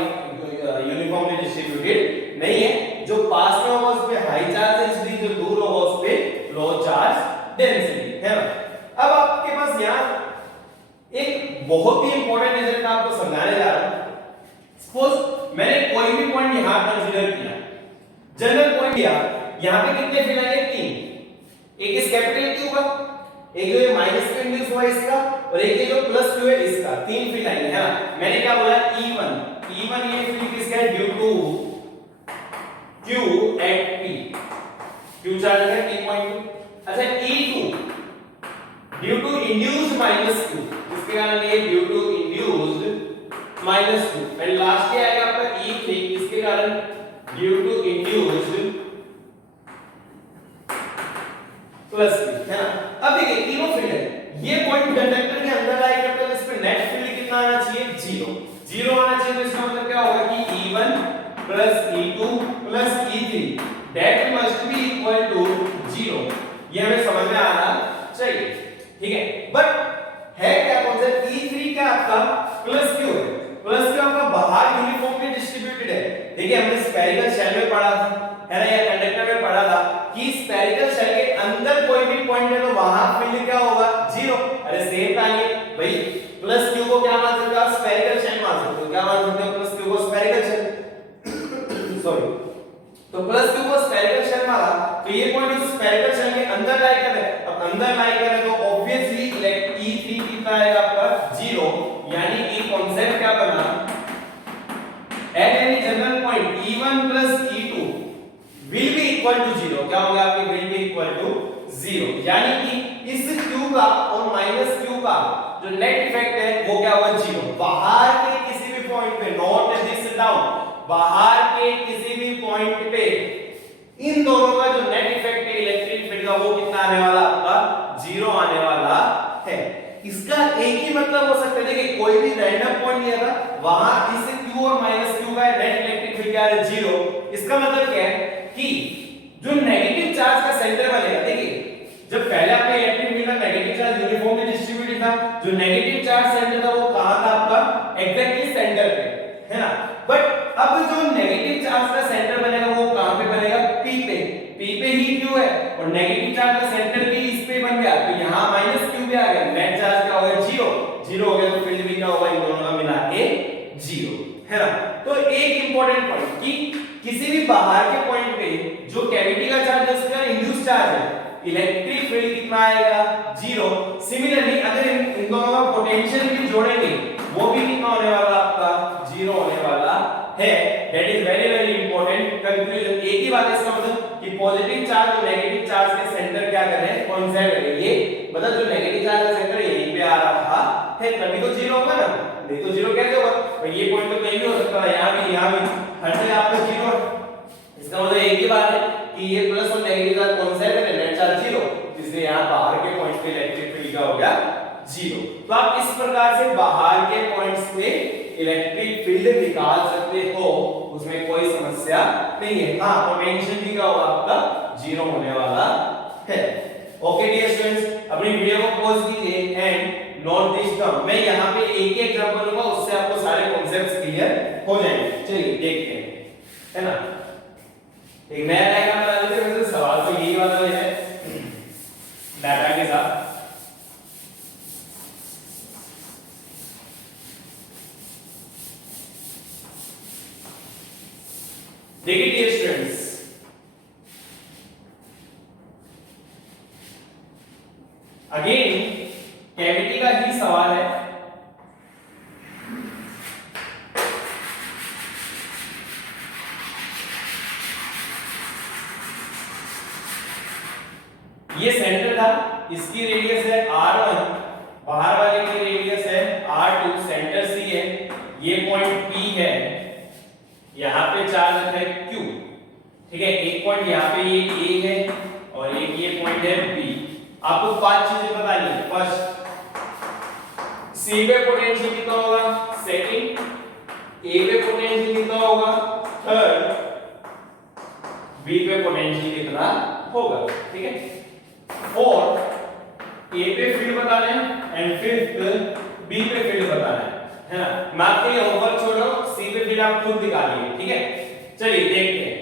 यूनिफॉर्मली डिस्ट्रीब्यूटेड नहीं है। जो पास में होगा उस पे हाई चार्ज डेंसिटी, जो दूर होगा उस पे लो चार्ज डेंसिटी, है ना। अब आपके पास यहाँ एक बहुत ही इंपॉर्टेंट रिजल्ट आपको समझाने जा रहा हूं। सपोज मैंने कोई भी पॉइंट यहां कंसीडर किया, जनरल पॉइंट किया, यहां पे कितने फील्ड आएंगे, 3। एक इस कैपिटल क्यू का, एक जो ये माइनस क्यू इंड्यूस हुआ इसका, और एक ये जो प्लस क्यू है इसका, 3 फील्ड आएंगे, है ना। मैंने क्या बोला, E1 ये फील्ड किसका है, due to Q at P, Q charge है P.2। अच्छा E2 due to induced minus Q, इसके कारण ये due to induced minus Q, and last ये आएगा आपका E3, इसके कारण due to induced plus Q, है ना। अब देखिए तीनों फील्ड है, ये पॉइंट कंडक्टर के अंदर लाई करते हैं, इस पे नेट फील्ड कितना आना चाहिए, 0 आना चाहिए। तो इसका मतलब क्या होगा कि E1 plus E2 plus E3 that must be equal to 0। ये हमें समझ में आना चाहिए, ठीक है। बट है क्या कॉन्सेप्ट, E3 क्या आपका प्लस Q है, प्लस Q आपका बाहर यूनिफॉर्मली डिस्ट्रीब्यूटेड है। देखिए हमने स्फेरिकल शेल में पढ़ा था, है ना, या कंडक्टर में पढ़ा था कि स्फेरिकल शेल के अंदर कोई भी पॉइंट है तो वहां फील्ड क्या होगा, 0। अरे सेम टाइम भाई प्लस Q को क्या मान सकते हो आप, स्फेरिकल शेल मान सकते हो। क्या मान सकते हो, प्लस Q को स्फेरिकल शेल सॉरी, तो प्लस Q को स्फेरिकल शेल माना, तो ये पॉइंट उस स्फेरिकल शेल के अंदर लाई कर है। अब अंदर लाई कर है तो ऑब्वियसली E3 कितना आएगा आपका, 0। यानी कि कांसेप्ट क्या बना, at any general point E1 plus E2 will be equal to 0। क्या होगा आपके, will be equal to 0। यानी कि इस Q का और माइनस Q का जो नेट इफेक्ट है वो क्या होगा, 0। बाहर के किसी भी पॉइंट पे, नोट दिस डाउन, बाहर के किसी भी पॉइंट पे इन दोनों का जो नेट इफेक्ट है इलेक्ट्रिक फील्ड का वो कितना आने वाला आपका, 0 आने वाला है। इसका एक ही मतलब हो सकता है, देखिए कोई भी रैंडम पॉइंट लिया था, वहां इस Q और माइनस Q का नेट इलेक्ट्रिक फील्ड क्या है, 0। इसका मतलब क्या है कि जो नेगेटिव चार्ज का सेंटर बनेगा, देखिए जब पहले आपका इलेक्ट्रिक फील्ड का नेगेटिव चार्ज यूनिफॉर्मली डिस्ट्रीब्यूटेड था, जो नेगेटिव चार्ज सेंटर था वो कहां था आपका, एग्जैक्टली सेंटर पे, है ना। बट अब जो नेगेटिव चार्ज का सेंटर बनेगा वो कहां पे बनेगा, P पे ही Q है, और नेगेटिव चार्ज का सेंटर भी इस पे बन गया, तो यहां माइनस Q भी आ गया, नेट चार्ज क्या होगा, 0 हो गया, तो फील्ड भी क्या होगा, इन दोनों का मिला के 0, है ना। तो एक इंपॉर्टेंट पॉइंट कि किसी भी बाहर के पॉइंट पे जो कैविटी का चार्ज है उसका इंड्यूस चार्ज है, इलेक्ट्रिक फील्ड कितना आएगा, 0। सिमिलरली अगर इन दोनों का पोटेंशियल भी जोड़ेंगे वो भी कितना होने वाला आपका, 0 होने वाला है। That is very very important conclusion. एक ही बात है इसका मतलब कि पॉजिटिव चार्ज और नेगेटिव चार्ज के सेंटर क्या करें, कोइंसाइड करें। ये मतलब जो नेगेटिव चार्ज का सेंटर यहीं पे आ रहा है तभी तो 0 होगा ना, नहीं तो 0 कैसे होगा। और ये पॉइंट तो कहीं भी हो सकता है, यहां भी हर जगह आपका 0 है। इसका मतलब एक ही बात है कि ये प्लस और नेगेटिव चार्ज कोइंसाइड करें, नेट चार्ज 0, इसलिए यहां बाहर के पॉइंट्स पे इलेक्ट्रिक फील्ड का हो गया 0। तो आप इस प्रकार से बाहर के पॉइंट्स पे इलेक्ट्रिक फील्ड निकाल सकते हो, उसमें कोई समस्या नहीं है। हां पोटेंशियल भी का होगा आपका 0 होने वाला है। ओके डियर स्टूडेंट्स, अपनी वीडियो को पॉज कीजिए एंड नोट दिस टर्म। मैं यहां पे एक एक एग्जांपल लूंगा, उससे आपको सारे कॉन्सेप्ट्स क्लियर हो जाएंगे। चलिए देखते हैं, है ना। एक नया डायग्राम बना लेते हैं। वैसे सवाल तो यही वाला है डाटा के साथ। देखिए डियर स्टूडेंट्स, अगेन कैविटी का ही सवाल है। ये सेंटर था, इसकी रेडियस है r1, बाहर वाले की रेडियस है r2, सेंटर C है, ये पॉइंट P है, यहां पे चार्ज है Q, ठीक है। एक पॉइंट यहां पे ये A है और एक ये पॉइंट है B। आपको 5 चीजें बतानी है। फर्स्ट, C पे पोटेंशियल कितना होगा, सेकंड A पे पोटेंशियल कितना होगा, थर्ड B पे पोटेंशियल कितना होगा, ठीक है। और A पे फील्ड बताना है एंड फिफ्थ B पे फील्ड बताना है ना। मैं आपके लिए होमवर्क छोड़ रहा हूं, C पे फील्ड आप खुद निकालिए, ठीक है। चलिए देखते हैं।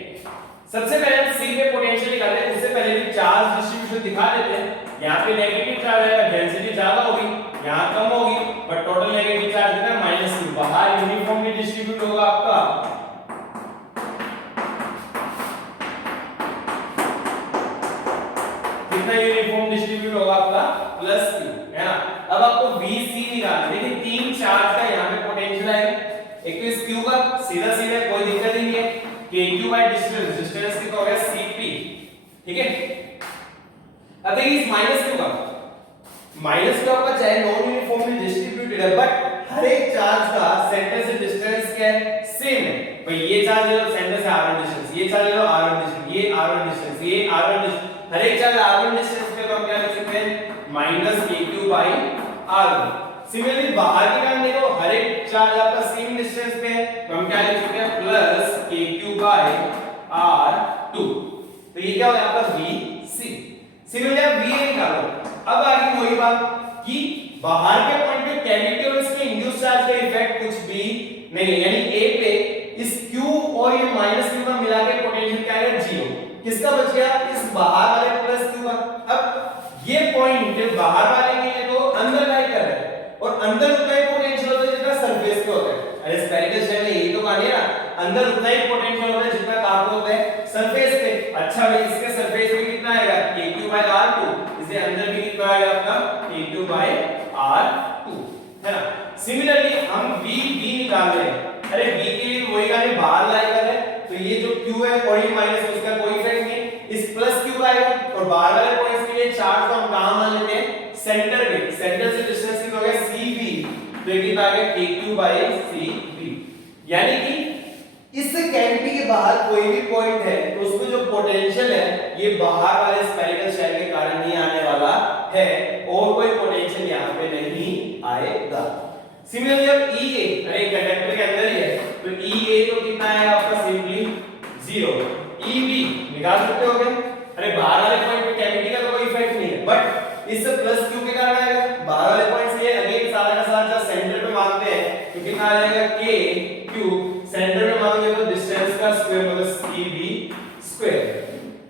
सबसे पहले हम C पे पोटेंशियल निकालते हैं, उससे पहले भी चार्ज डिस्ट्रीब्यूशन दिखा देते हैं। यहाँ पे नेगेटिव चार्ज है, डेंसिटी ज्यादा होगी, यहाँ कम होगी, बट टोटल नेगेटिव चार्ज कितना है, -q। बाहर यूनिफॉर्मली डिस्ट्रीब्यूट होगा आपका, कितना यूनिफॉर्म डिस्ट्रीब्यूट होगा आपका, +q, है ना। अब आपको VC निकालना है। देखिए तीन चार्ज का यहाँ पे पोटेंशियल आएगा, एक तो इस q का सीधा सीधा कोई दिक्कत नहीं है, kq बाय डिस्टेंस, डिस्टेंस कितना हो गया cp, ठीक है। अब देखिए इस -q का, -q आपका चाहे नॉन यूनिफॉर्मली डिस्ट्रीब्यूटेड है, बट हर एक चार्ज का सेंटर से डिस्टेंस क्या है, सेम है। भाई ये चार्ज ले लो सेंटर से r1 डिस्टेंस, ये चार्ज ले लो r1 डिस्टेंस, ये r1 डिस्टेंस, ये r1 डिस्टेंस, हर एक चार्ज r1 डिस्टेंस पे, तो हम क्या लिख सकते हैं, -kq बाय r1। सिमिलरली बाहर की तरफ देखो, हर एक चार्ज आपका सेम डिस्टेंस पे है, तो हम क्या लिख सकते हैं, +kq बाय r2। तो ये क्या हो गया आपका VC। सिमिलरली आप VA निकालो। अब आगे वही बात कि बाहर के पॉइंट पे कैविटी और इसके इंड्यूस चार्ज का इफेक्ट कुछ भी नहीं है, यानी A पे इस Q और ये -q का मिला के पोटेंशियल क्या है, 0। किसका बच गया, इस बाहर वाले +q का। अब ये पॉइंट बाहर वाले के लिए तो अंदर लाई कर रहा है, और अंदर उतना ही पोटेंशियल होता है जितना सरफेस पे होता है। अरे स्फेरिकल शेल में यही तो कहानी है ना, अंदर उतना ही पोटेंशियल होता है जितना कहां पे होता है, सरफेस पे। अच्छा भाई इसके सरफेस पे कितना आएगा, kq बाय r2, इसलिए अंदर भी कितना आएगा आपका, kq बाय r2, है ना। सिमिलरली हम b निकाल रहे हैं। अरे b के लिए वही गाने बाहर लाई कर रहे हैं, तो ये जो q है और ये माइनस, उसका कोई इफेक्ट नहीं, इस +q का आएगा। और बाहर वाले पॉइंट्स के लिए चार्ज को हम कहां मान लेते हैं, सेंटर में। सेंटर से डिस्टेंस कितना हो गया, cb, तो ये कितना आ गया, kq बाय cb। यानी कि इस कैविटी के बाहर कोई भी पॉइंट है तो उसमें जो पोटेंशियल है ये बाहर वाले स्फेरिकल शेल के कारण नहीं आने वाला है, और कोई पोटेंशियल यहाँ पे नहीं आएगा। सिमिलरली अब EA, अरे कंडक्टर के अंदर ही है, तो EA तो कितना आएगा आपका, सिंपली 0। EB निकाल सकते हो क्या, अरे बाहर वाले पॉइंट पे कैविटी का तो कोई इफेक्ट नहीं है, बट इस +q के कारण आएगा। बाहर वाले पॉइंट से अगेन सारा का सारा सेंटर पे मानते हैं, तो कितना आ जाएगा, kq, सेंटर में मानोगे तो डिस्टेंस का स्क्वायर मतलब cb स्क्वायर।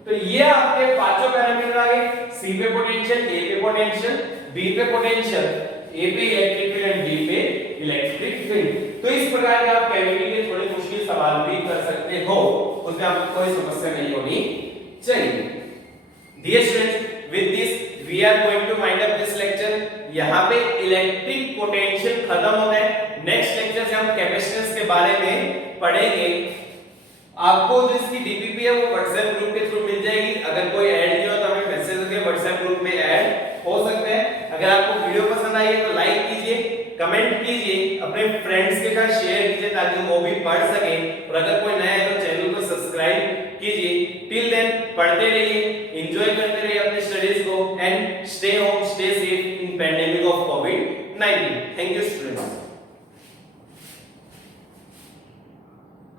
तो ये आपके पांचों पैरामीटर आ गए, C पे पोटेंशियल, A पे पोटेंशियल, B पे पोटेंशियल, A पे इलेक्ट्रिक फील्ड एंड B पे इलेक्ट्रिक फील्ड। तो इस प्रकार के आप कैविटी के थोड़े मुश्किल सवाल भी कर सकते हो। उसमें आपको कोई समस्या नहीं होनी चाहिए। Dear students, with this we are going to wind up this lecture. यहाँ पे इलेक्ट्रिक पोटेंशियल खत्म होता है। नेक्स्ट लेक्चर से हम कैपेसिटेंस के बारे में पढ़ेंगे। आपको जो इसकी डीपीपी है वो व्हाट्सएप ग्रुप के थ्रू मिल जाएगी। अगर कोई ऐड नहीं हो तो हमें मैसेज करके व्हाट्सएप ग्रुप में ऐड हो सकते हैं। अगर आपको वीडियो पसंद आई है तो लाइक कीजिए, कमेंट कीजिए, अपने फ्रेंड्स के साथ शेयर कीजिए ताकि वो भी पढ़ सकें। और अगर कोई नया है तो चैनल को सब्सक्राइब कीजिए। टिल देन पढ़ते रहिए, एंजॉय करते रहिए अपनी स्टडीज को and stay home, stay safe in pandemic of covid. Thank you students.